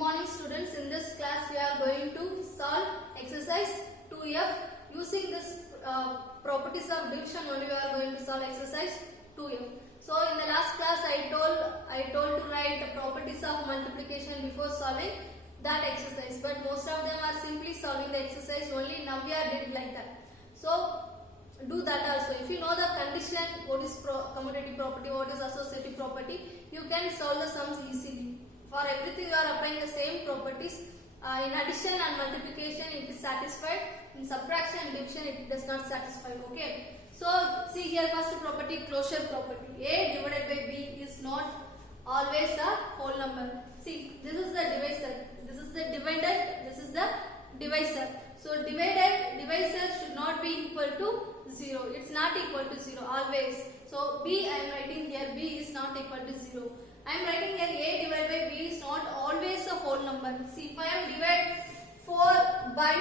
morning students. In this class we are going to solve exercise 2F using this properties of division only. We are going to solve exercise 2F. So in the last class I told to write the properties of multiplication before solving that exercise, but most of them are simply solving the exercise only. Now we are did like that. So do that also. If you know the condition, what is commutative property, what is associative property, you can solve the sums easily. For everything you are applying the same properties. In addition and multiplication it is satisfied. In subtraction and division it does not satisfy. Okay. So see here, first property, closure property. A divided by B is not always a whole number. See, this is the divisor, this is the divider, this is the divisor. So divisor should not be equal to 0. It's not equal to 0 always. So B I am writing here, B is not equal to 0. I am writing here A divided by B is not always a whole number. See, if I am divide 4 by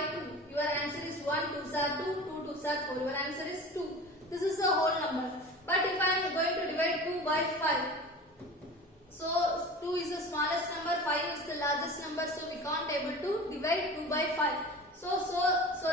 2, your answer is 1 2s are 2, 2 2s are 4. Your answer is 2. This is a whole number. But if I am going to divide 2 by 5, so 2 is the smallest number, 5 is the largest number, so we can't able to divide 2 by 5. So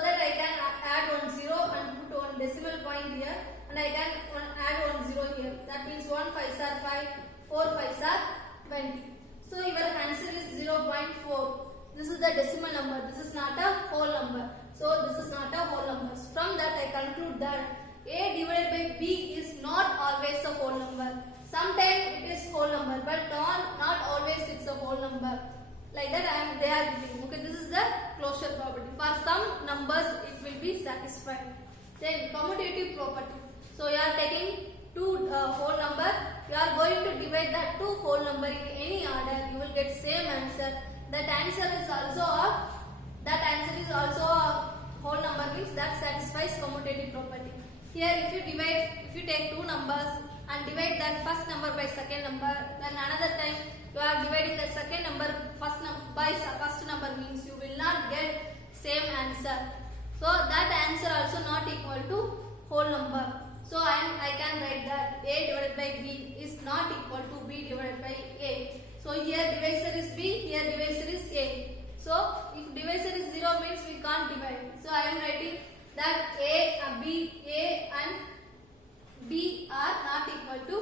that I can add one 0 and put one decimal point here, and I can add one 0 here. That means 1 5s are 5, 4 5s are 20. So your answer is 0.4. This is the decimal number. This is not a whole number. So this is not a whole number. From that I conclude that A divided by B is not always a whole number. Sometimes it is whole number, but not always it's a whole number. Like that they are giving. Okay, this is the closure property. For some numbers it will be satisfied. Then commutative property. So you are taking two whole number. You are going to divide that two whole number in any order. You will get same answer. That answer is also a whole number, means that satisfies commutative property. Here if you take two numbers and divide that first number by second number, then another time you are dividing the second number by first number, means you will not get same answer. So that answer also not equal to whole number. So I can write that A divided by B is not equal to B divided by A. So here divisor is B, here divisor is A. So if divisor is 0 means we can't divide. So I am writing that A and B are not equal to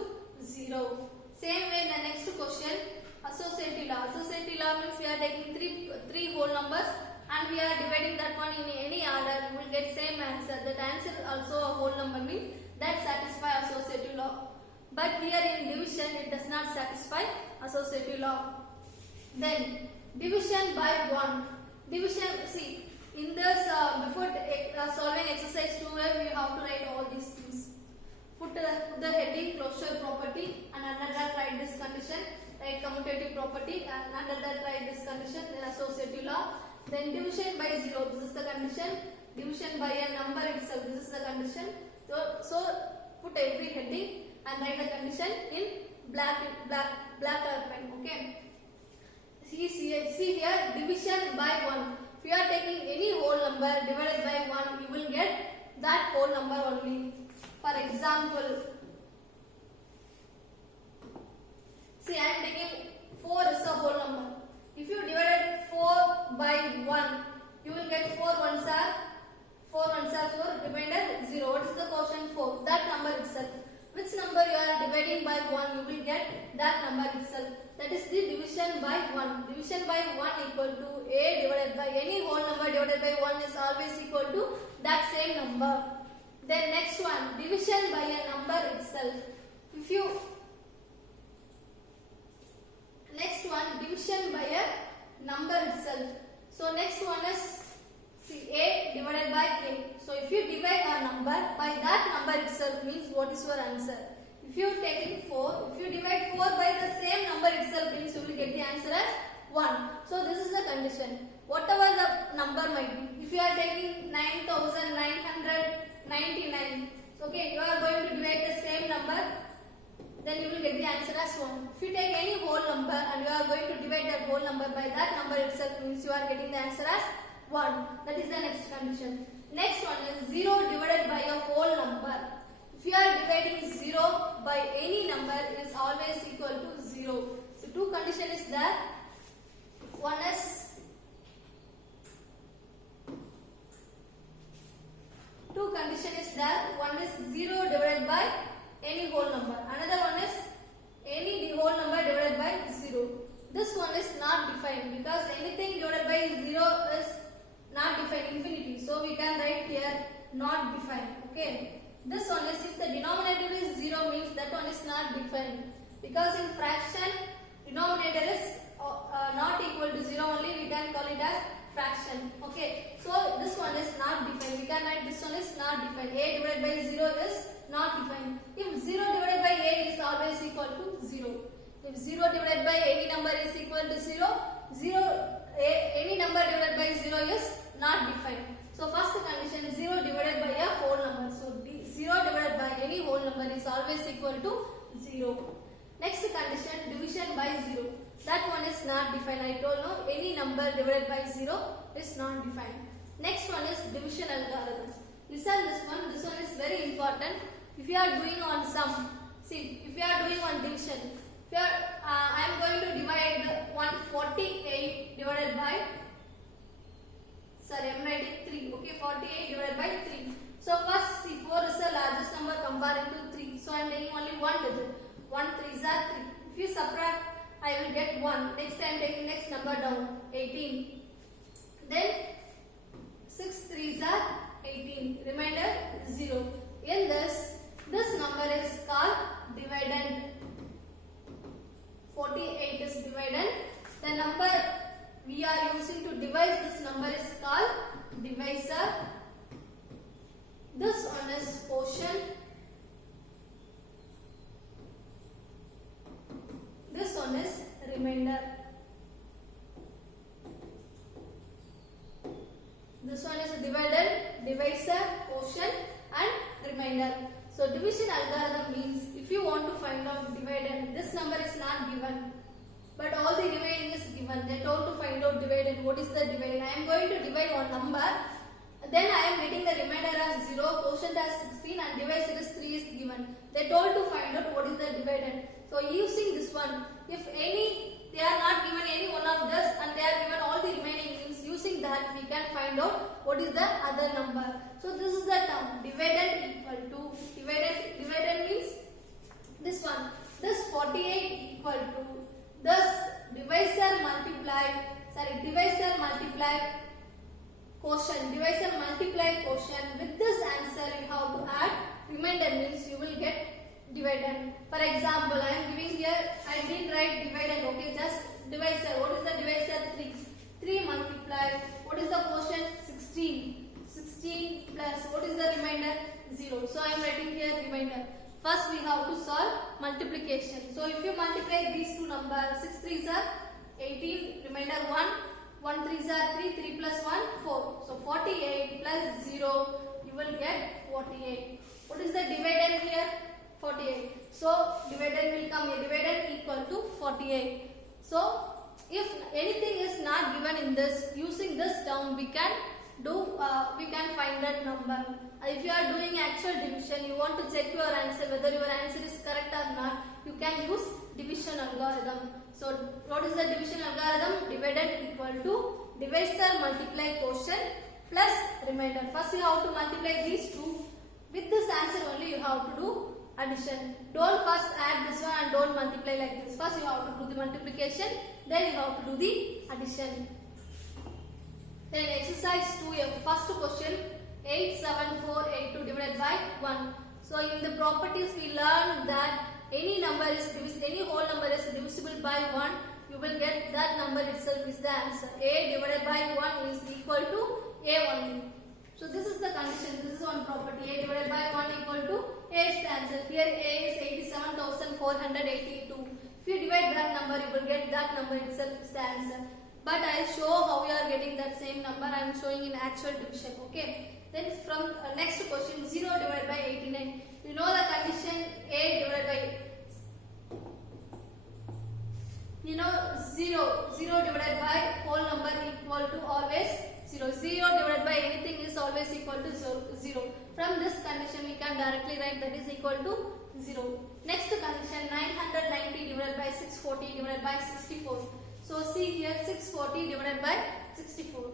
0. Same way in the next question, associative law. Associative law means we are taking three whole numbers and we are dividing that one in any order. We will get same answer. That answer also a whole number, means that satisfy associative law. But here in division it does not satisfy associative law. Then division by 1. Division, see, in this before solving exercise 2, we have to write all these things. Put the heading closure property, and under that write this condition, write commutative property, and under that write this condition, then associative law. Then division by 0, this is the condition. Division by a number itself, this is the condition. So put every heading and write the condition in black color pen. Okay. See here, division by 1. If you are taking any whole number divided by 1, you will get that whole number only. For example, see, I am taking 4 is a whole number. If you divided 4 by 1, you will get 4 ones are 4, remainder 0. What is the quotient? 4. That number itself. Which number you are dividing by 1, you will get that number itself. That is the division by 1. Division by 1 equal to A divided by any whole number divided by 1 is always equal to that same number. Then next one, division by a number itself. Next one, division by a number itself. So next one is, see, A divided by A. So if you divide a number by that number itself, means what is your answer? If you take 4, if you divide 4 by the same number itself, means you will get the answer as 1. So this is the condition. Whatever the number might be. If you are taking 9,999, okay, you are going to divide the same number, then you will get the answer as 1. If you take any whole number and you are going to divide that whole number by that number itself, means you are getting the answer as 1. That is the next condition. Next one is 0 divided by a whole number. If you are dividing 0 by any number, it is always equal to 0. So two condition is there. one is two condition is there. One is 0 divided by any whole number. Another one is any whole number divided by 0. This one is not defined because anything divided by 0 is not defined, infinity. So we can write here not defined. Okay. This one is if the denominator is 0 means that one is not defined. Because in fraction denominator is not equal to 0 only, we can call it as fraction. Okay. So this one is not defined. We can write this one is not defined. A divided by 0 is not defined. If 0 divided by a is always equal to 0. If 0 divided by any number is equal to 0, any number divided by 0 is not defined. So first condition 0 divided by a whole number. So 0 divided by any whole number is always equal to 0. Next condition division by 0. That one is not defined. I told no, any number divided by 0 is not defined. Next one is division algorithm. Listen this one. This one is very important. If you are doing on sum, see if you are doing on division, if you are, I am going to divide 148 divided by, sorry I am writing 3. Okay, 48 divided by 3. So first see 4 is the largest number comparing to 3. So I am taking only one digit. 1 3s are 3. If you subtract, I will get 1. Next I am taking next number down, 18. Then 6 3s are 18. Remainder 0. In this number is called dividend. 48 is dividend. The number we are using to divide this number is called divisor. This one is quotient. This one is remainder. This one is dividend, divisor, quotient and remainder. So division algorithm means if you want to find out dividend, this number is not given, but all the remaining is given. They told to find out dividend. What is the dividend? I am going to divide one number. Then I am getting the remainder as 0, quotient as 16 and divisor is 3 is given. They told to find out what is the dividend. So using this one, if they are not given any one of this and they are given all the remaining means, using that we can find out what is the other number. So this is the term dividend equal to, dividend means this one, this 48 equal to this divisor multiply quotient, divisor multiply quotient. With this answer you have to add remainder means you will get dividend. For example, I am giving here, I didn't write dividend, okay, just divisor. What is the divisor? 3. 3 multiply, what is the quotient? 16. 16 plus, what is the remainder? 0. So I am writing here remainder. First we have to solve multiplication. So if you multiply these two numbers, 6 3s are 18, remainder 1, 1 3s are 3, 3 plus 1, 4. So 48 plus 0, you will get 48. What is the dividend here? 48. So dividend will come here, dividend equal to 48. So if anything is not given in this, using this term we can find that number. If you are doing actual division, you want to check your answer whether your answer is correct or not, you can use division algorithm. So what is the division algorithm? Dividend equal to divisor multiply quotient plus remainder. First you have to multiply these two. With this answer only you have to do addition. Don't first add this one and don't multiply like this. First you have to do the multiplication, then you have to do the addition. Then exercise 2F, first question, 87482 divided by 1. So in the properties we learned that any number is any whole number is divisible by 1, you will get that number itself is the answer. A divided by 1 is equal to A only. So this is the condition, this is one property, A divided by 1 equal to A is the answer. Here A is 87,482. If you divide that number, you will get that number itself is the answer. But I show how we are getting that same number. I am showing in actual division. Okay. Then from next question, 0 divided by 89. You know the condition A divided by 0 divided by whole number equal to always 0. 0 divided by anything is always equal to 0. From this condition we can directly write that is equal to 0. Next condition, 990 divided by 640 divided by 64. So see here 640 divided by 64.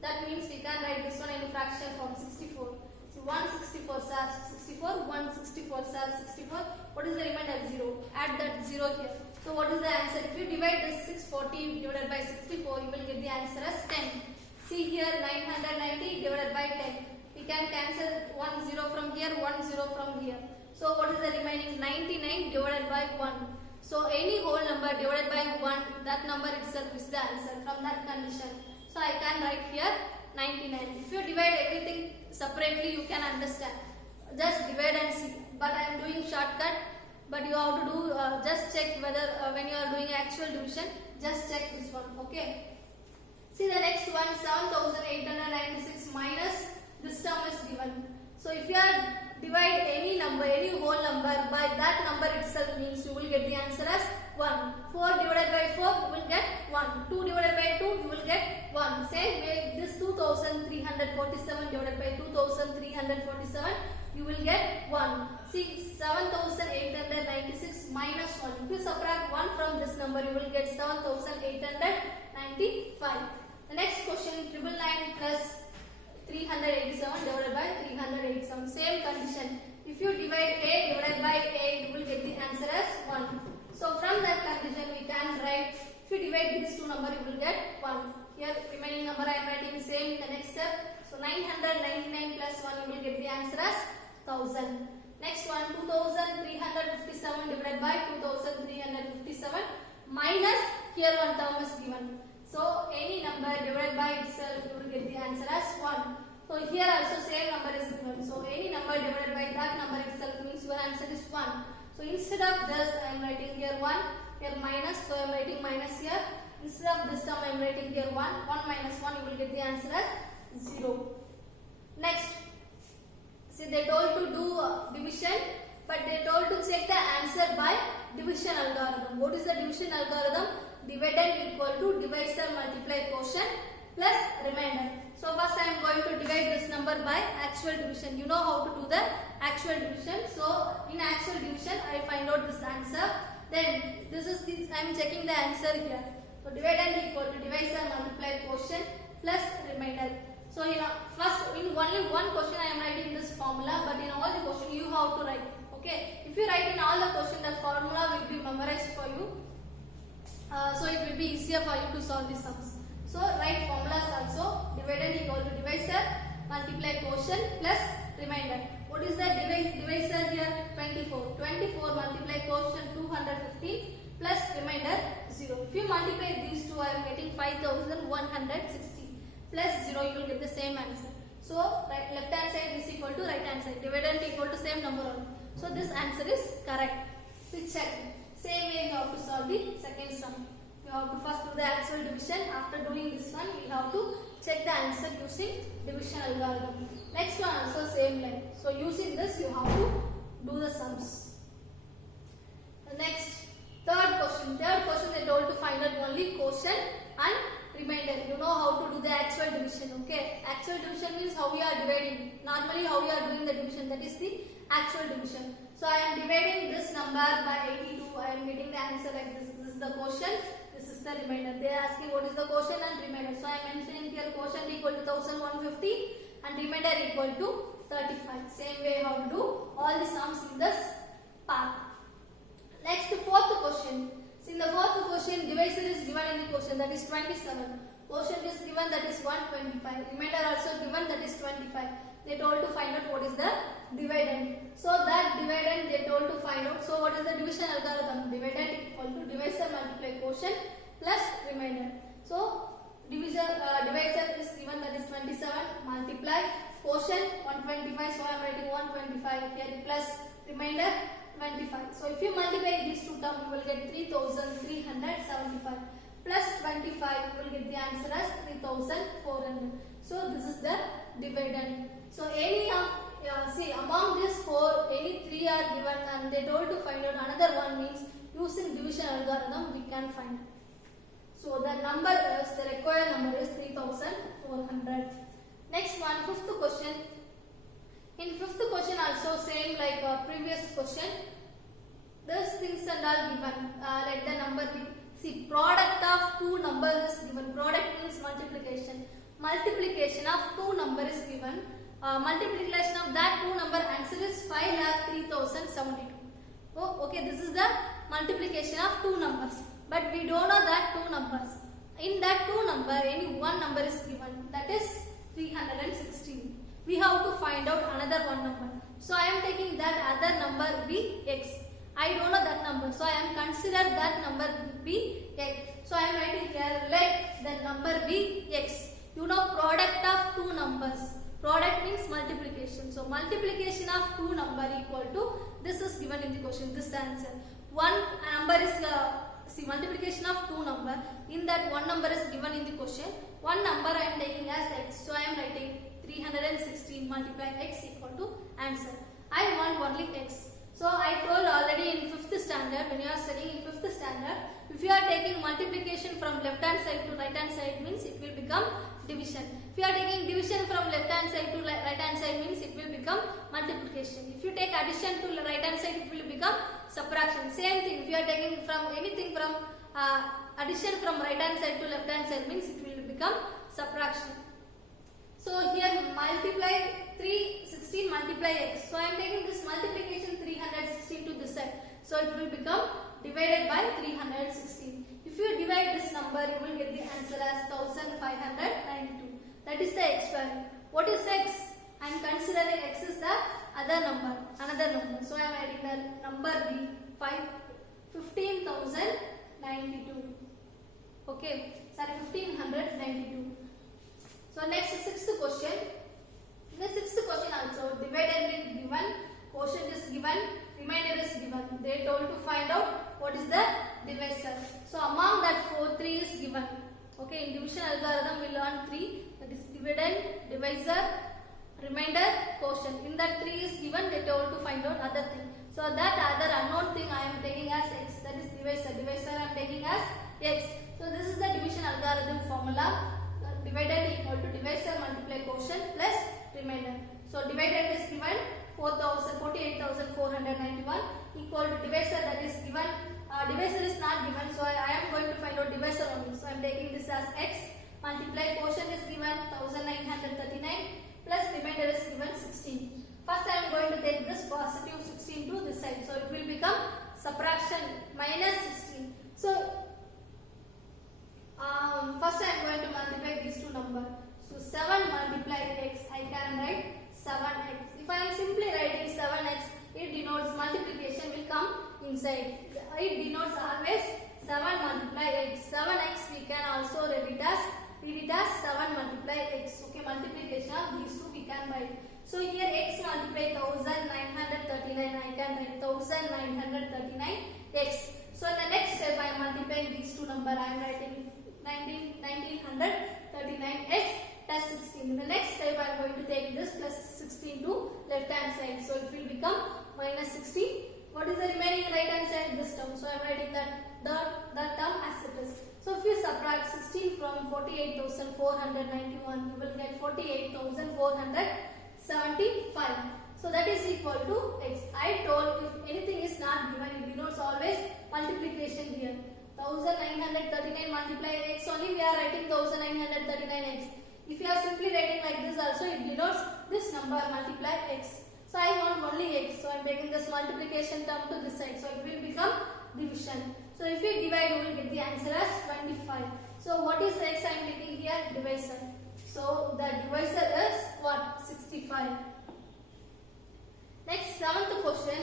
That means we can write this one in fraction form 64. So 164 slash 64, 164 slash 64. What is the remainder? 0. Add that 0 here. So what is the answer? If you divide this 640 divided by 64, you will get the answer as 10. See here 990 divided by 10. We can cancel 1 0 from here, 1 0 from here. So what is the remaining? 99 divided by 1. So any whole number divided by 1, that number itself is the answer from that condition. So I can write here 99. If you divide everything separately, you can understand. Just divide and see. But I am doing shortcut. But you have to do, just check whether when you are doing actual division, just check this one. Okay. See the next one, 7896 minus this term is given. So if you are divide any number, any whole number by that number itself, means you will get the answer as 1. 4 divided by 4, you will get 1. 2 divided by 2, you will get 1. Same way, this 2347 divided by 2347, you will get 1. See, 7896 minus 1. If you subtract 1 from this number, you will get 7895. The next question, 999 plus 387 divided by 387. Same condition. If you divide A divided by A, you will get the answer as 1. So from that condition, we can write, if you divide these two numbers, you will get 1. Here remaining number I am writing same in the next step. So 999 plus 1, you will get the answer as 1000. Next one, 2357 divided by 2357 minus, here one term is given. So any number divided by itself, you will get the answer as 1. So here also same number is given. So any number divided by that number itself means your answer is 1. So instead of this, I am writing here 1, here minus. So I am writing minus here. Instead of this term, I am writing here 1. 1 minus 1, you will get the answer as 0. Next, see they told to do division, but they told to check the answer by division algorithm. What is the division algorithm? Dividend equal to divisor multiply quotient plus remainder. So first I am going to divide this number by actual division. You know how to do the actual division. So in actual division I find out this answer. Then this is this, I am checking the answer here. So dividend equal to divisor multiply quotient plus remainder. So first in only one question I am writing this formula, but in all the question you have to write. Okay. If you write in all the question, the formula will be memorized for you. So it will be easier for you to solve the sums. So write formulas also. Dividend equal to divisor multiply quotient plus remainder. What is the divisor here? 24. 24 multiply quotient 215 plus remainder 0. If you multiply these two, I am getting 5160 plus 0. You will get the same answer. So left hand side is equal to right hand side. Dividend equal to same number only. So this answer is correct. So check. Same way you have to solve the second sum. You have to first do the actual division. After doing this one, we have to check the answer using division algorithm. Next one also same line. So using this, you have to do the sums. The next, third question. Third question they told to find out only quotient and remainder. You know how to do the actual division. Okay. Actual division means how we are dividing. Normally how we are doing the division. That is the actual division. So I am dividing this number by 82. I am getting the answer like this. This is the quotient. This is the remainder. They are asking what is the quotient and remainder. So I am mentioning here quotient equal to 1150 and remainder equal to 35. Same way how to do all the sums in this part. Next, fourth question. So in the fourth question, divisor is given in the question, that is 27. Quotient is given, that is 125. Remainder also given, that is 25. They told to find out what is the dividend. So that dividend they told to find out. So what is the division algorithm? Dividend equal to divisor multiply quotient plus remainder. So divisor is given, that is 27, multiply quotient 125. So I am writing 125 here plus remainder 25. So if you multiply these two terms, you will get 3375 plus 25. You will get the answer as 3400. So this is the dividend. So any see among these four, any three are given and they told to find out another one, means using division algorithm we can find. So the number is, the required number is 3400. Next one, fifth question. In fifth question also same like previous question. These things and all given. Let the number be. See product of two numbers is given. Product means multiplication. Multiplication of two numbers is given. Multiplication of that two number, answer is 5,03,072. Oh, okay, this is the multiplication of two numbers. But we don't know that two numbers. In that two number, any one number is given. That is 316. We have to find out another one number. So I am taking that other number be x. I don't know that number. So I am consider that number be x. So I am writing here, let the number be x. You know product of two numbers. Product means multiplication. So multiplication of two number equal to, this is given in the question, this answer. One number is, multiplication of two number. In that one number is given in the question. One number I am taking as x. So I am writing 316 multiply x equal to answer. I want only x. So I told already in 5th standard, when you are studying in 5th standard, if you are taking multiplication from left hand side to right hand side means it will become division. If you are taking division from left hand side to right hand side means it will become multiplication. If you take addition to right hand side, it will become subtraction. Same thing, if you are taking from anything from addition from right hand side to left hand side means it will become subtraction. So here multiply 316 multiply x. So I am taking this multiplication 316 to this side. So it will become divided by 316. If you divide this number, you will get the answer as 1592. That is the x value. What is x? I am considering x is the other number, another number. So I am adding the number b 15,092. Okay, sorry, 1592. So next, sixth question. In the sixth question also, dividend is given, quotient is given, remainder is given. They told to find out what is the divisor. So among that 3 is given. Okay, in division algorithm we learn 3. That is dividend, divisor, remainder, quotient. In that 3 is given, they told to find out other thing. So that other unknown thing I am taking as x. That is divisor. Divisor I am taking as x. So this is the division algorithm formula. Dividend equal to divisor multiply quotient plus remainder. So dividend is given 48,491 equal to divisor, that is given. Divisor is not given, so I am going to find out divisor only. So I am taking this as x multiply quotient is given 1939 plus remainder is given 16. First I am going to take this positive 16 to this side. So it will become subtraction minus 16. So first I am going to multiply these two numbers. So 7 multiply x, I can write 7x. If I am simply writing 7x, it denotes multiplication will come inside. It denotes always 7 multiply x. 7x we can also read it as 7 multiply x. Okay, multiplication of these two we can write. So here x multiply 1939, I can write 1939x. So in the next step I am multiplying these two numbers. I am writing 1939x plus 16. In the next step I am going to take this plus 16 to left hand side. So it will become minus 16. What is the remaining right hand side? This term. So I am writing that term as it is. So if you subtract 16 from 48,491, you will get 48,475. So that is equal to x. I told if anything is not given, it denotes always multiplication here. 1939 multiply x only, we are writing 1939x. If you are simply writing like this also, it denotes this number multiply x. So I want only x. So I am taking this multiplication term to this side. So it will become division. So if we divide, we will get the answer as 25. So what is x I am taking here? Divisor. So the divisor is what? 65. Next, 7th question.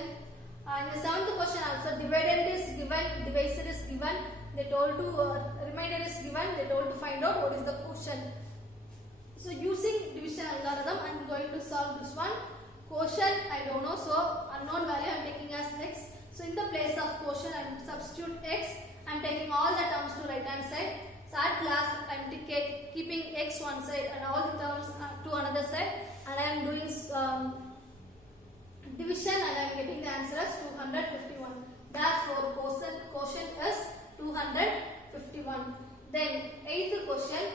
In the 7th question also, dividend is given, divisor is given. They told to remainder is given. They told to find out what is the quotient. So using division algorithm, I am going to solve this one. Quotient I don't know, so unknown value I am taking as x. So in the place of quotient I am substitute x. I am taking all the terms to right hand side. So at last I am keeping x one side and all the terms to another side, and I am doing division and I am getting the answer as 251. Therefore quotient is 251. Then 8th question.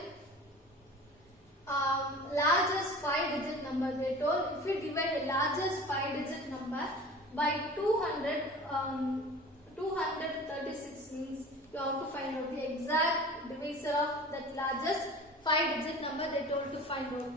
Largest 5-digit number. They told if we divide the largest 5-digit number by 236 means you have to find out the exact divisor of that largest 5-digit number they told to find out.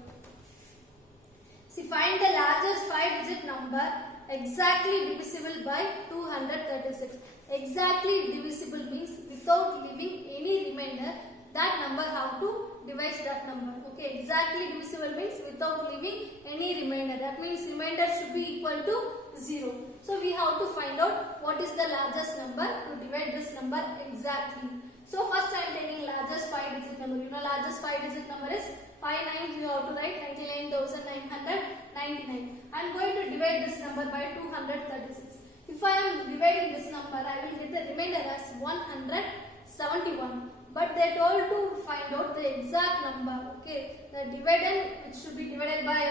See, find the largest 5-digit number exactly divisible by 236. Exactly divisible means without leaving any remainder. That number have to divide that number. Okay, exactly divisible means without leaving any remainder. That means remainder should be equal to 0. So we have to find out what is the largest number to divide this number exactly. So first I am taking largest 5-digit number. You know largest 5-digit number is 59. You have to write 99,999. I am going to divide this number by 236. If I am dividing this number, I will get the remainder as 171. But they told to find out the exact number. Okay, the dividend which should be divided by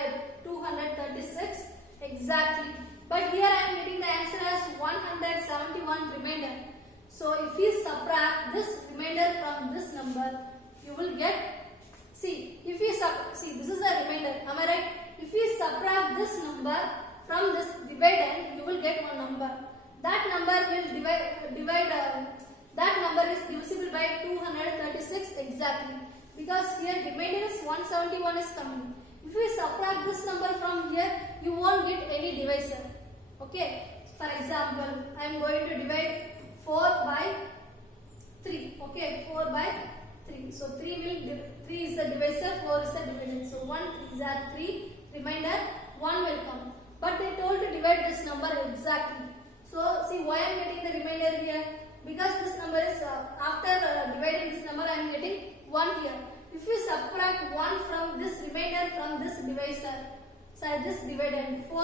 236 exactly. But here I am getting the answer as 171 remainder. So if you subtract this remainder from this number, you will get. See, if you see this is a remainder. Am I right? If you subtract this number from this dividend, you will get one number. That number will that number is divisible by 236 exactly, because here remainder is 171 is coming. If you subtract this number from here, you won't get any divisor. Okay, for example, I am going to divide 4 by 3. Okay, 4 by 3. So 3 is the divisor, 4 is the dividend. So 1 is at 3, remainder 1 will come. But they told to divide this number exactly. So see why I am getting the remainder here? Because this number is after dividing this number I am getting 1 here. If you subtract 1 from this remainder from this divisor, so this dividend 4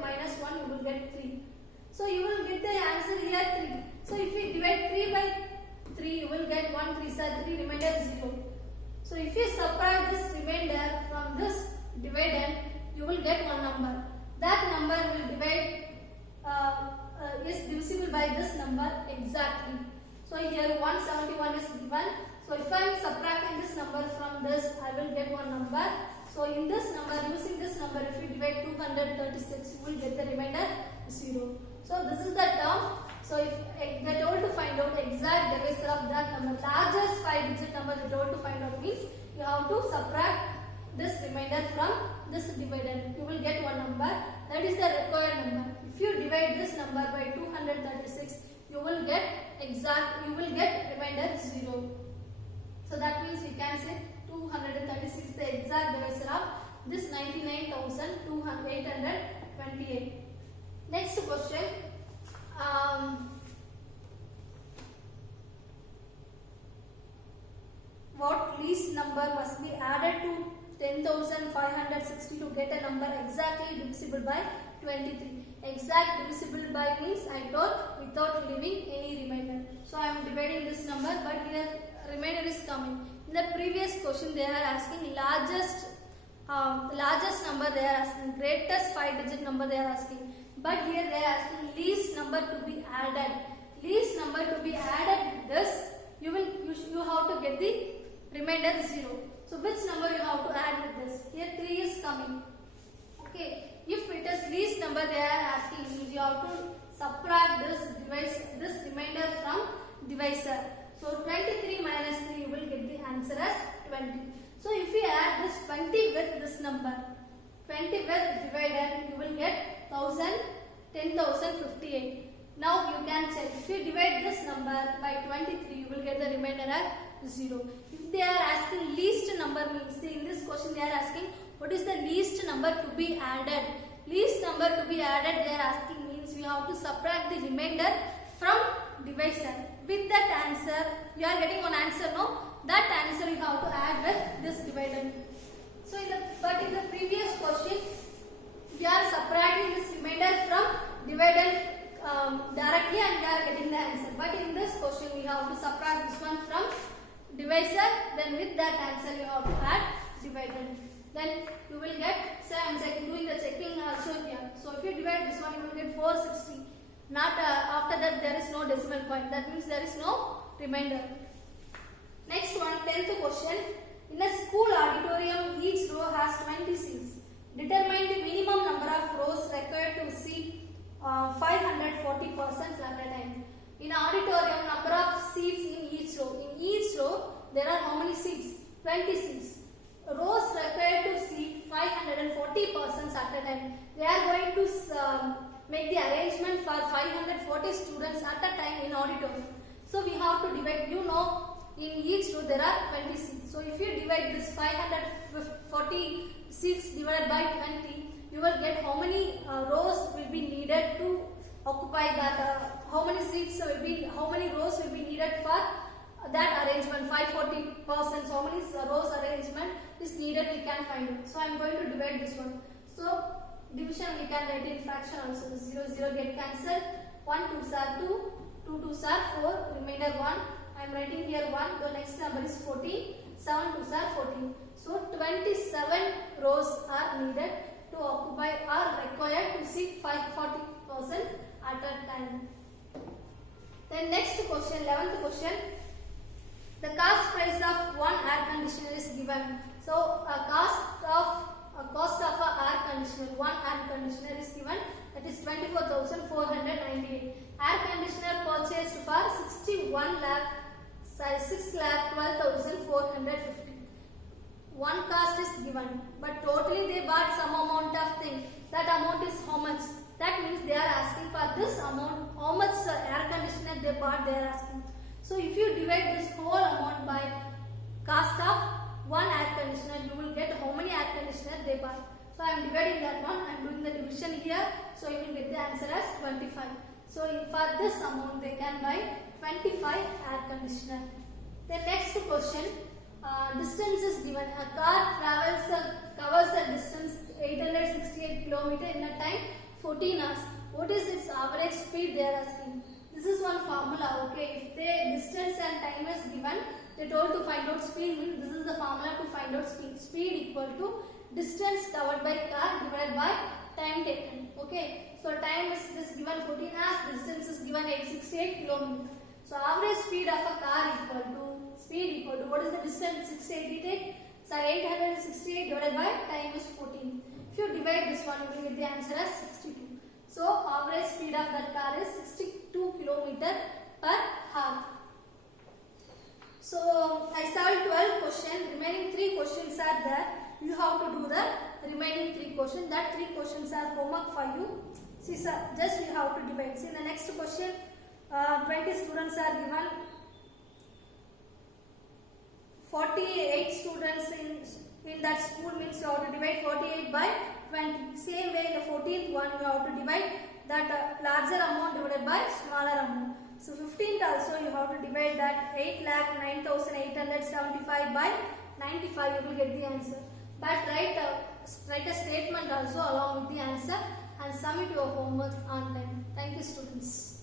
minus 1 you will get 3. So you will get the answer here 3. So if you divide 3 by 3 you will get 1 3 remainder 0. So if you subtract this remainder from this dividend you will get one number. That number will divide is divisible by this number exactly. So here 171 is given. So if I am subtracting this number from this, I will get one number. So in this number, using this number, if you divide 236, you will get the remainder 0. So this is the term. So if they told to find out exact divisor of that number, largest 5-digit number they told to find out means you have to subtract this remainder from this dividend. You will get one number. That is the required number. If you divide this number by 236, you will get remainder 0. So that means we can say 236 is the exact divisor of this 99,828. Next question. What least number must be added to 10,560 to get a number exactly divisible by 23? Exact divisible by means I told without leaving any remainder. So I am dividing this number, but here remainder is coming. In the previous question they are asking largest number they are asking, greatest 5-digit number they are asking. But here they are asking least number to be added. Least number to be added with this, you have to get the remainder 0. So which number you have to add with this? Here 3 is coming. Okay. If it is least number they are asking, means you have to subtract this remainder from divisor. So 23 minus 3 you will get the answer as 20. So if you add this 20 with this number, 20 with divided, you will get 10,058. Now you can check. If you divide this number by 23, you will get the remainder as 0. If they are asking least number means, in this question they are asking what is the least number to be added. Least number to be added they are asking means we have to subtract the remainder from divisor. With that answer, you are getting one answer, no? That answer you have to add with this dividend. So in the previous question, we are subtracting this remainder from dividend directly and we are getting the answer. But in this question, we have to subtract this one from divisor. Then with that answer, you have to add dividend. Then you will get, say I am doing the checking also here. So if you divide this one, you will get 460. Not after that there is no decimal point. That means there is no remainder. Next one, 10th question. In a school auditorium, each row has 20 seats. Determine the minimum number of rows required to seat 540 persons at a time. In auditorium, number of seats in each row. In each row, there are how many seats? 20 seats. Rows required to seat 540 persons at a time. They are going to make the arrangement for 540 students at a time in auditorium. So we have to divide. You know, in each row there are 20 seats. So if you divide this 540 seats divided by 20, you will get how many rows will be needed to occupy that. How many seats will be? How many rows will be needed for that arrangement? 540 persons. How many rows arrangement is needed? We can find it. So I am going to divide this one. So division we can write in fraction also. 0 0 get cancelled. 1 2s are 2. 2 2s are 4. Remainder 1. I am writing here 1. The next number is 14. 7 2s are 14. So 27 rows are needed to occupy or required to seat 540 persons at a time. Then next question, 11th question. The cost price of one air conditioner is given. So a cost of a air conditioner, one air conditioner is given, that is 24,498. Air conditioner purchased for 6,12,450. One cost is given, but totally they bought some amount of thing. That amount is how much? That means they are asking for this amount. How much air conditioner they bought, they are asking. So if you divide this whole amount by cost of one air conditioner, you will get how many air conditioner they bought. So I am dividing that one. I am doing the division here. So you will get the answer as 25. So for this amount they can buy 25 air conditioner. The next question, distance is given. A car covers a distance 868 km in a time 14 hours. What is its average speed they are asking? This is one formula, okay. If the distance and time is given, they told to find out speed, means this is the formula to find out speed. Speed equal to distance covered by car divided by time taken, okay. So time is this given 14 hours, distance is given 868 km. So average speed of a car equal to, speed equal to, what is the distance? 688, so 868 divided by time is 14. If you divide this one, you will get the answer as 62. So average speed of that car is 62 km per hour. So I solved 12 questions. Remaining 3 questions are there. You have to do the remaining 3 questions. That 3 questions are homework for you. See, sir, just you have to divide. See, the next question, 20 students are given. 48 students in that school, means you have to divide 48 by 20. Same way, the 14th one you have to divide that larger amount divided by smaller amount. So 15th also you have to divide that 8,09,875 by 95. You will get the answer. But write a statement also along with the answer and submit your homework online. Thank you, students.